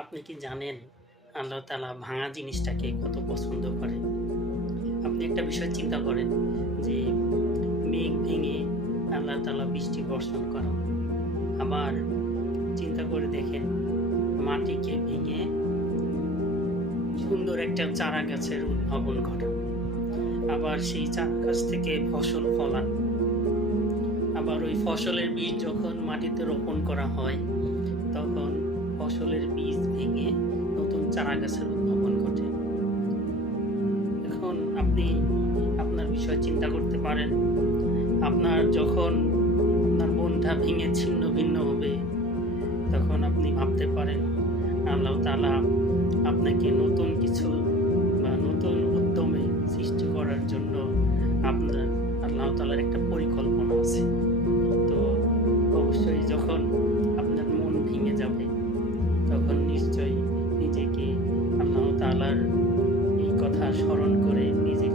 আপনি কি জানেন আল্লাহ তালা ভাঙা জিনিসটাকে কত পছন্দ করে? আপনি একটা বিষয় চিন্তা করেন যে মেঘ ভেঙে আল্লাহ তালা বৃষ্টি বর্ষণ করা। আবার চিন্তা করে দেখেন মাটিকে ভেঙে সুন্দর একটা চারা গাছের উদ্ভাবন ঘটা। আবার সেই চারা গাছ থেকে ফসল ফলান আবার ওই ফসলের বীজ যখন মাটিতে রোপণ করা হয়, তখন চারা গাছের উদ্ভাবন ঘটে। এখন আপনি আপনার বিষয় চিন্তা করতে পারেন। আপনার যখন আপনার মনটা ভেঙে ছিন্ন ভিন্ন হবে, তখন আপনি ভাবতে পারেন, আল্লাহ তালা আপনাকে নতুন কিছু বা নতুন উদ্যমে সৃষ্টি করার জন্য আপনার আল্লাহ তালার একটা পরিকল্পনা আছে। কথা স্মরণ করে নিজেকে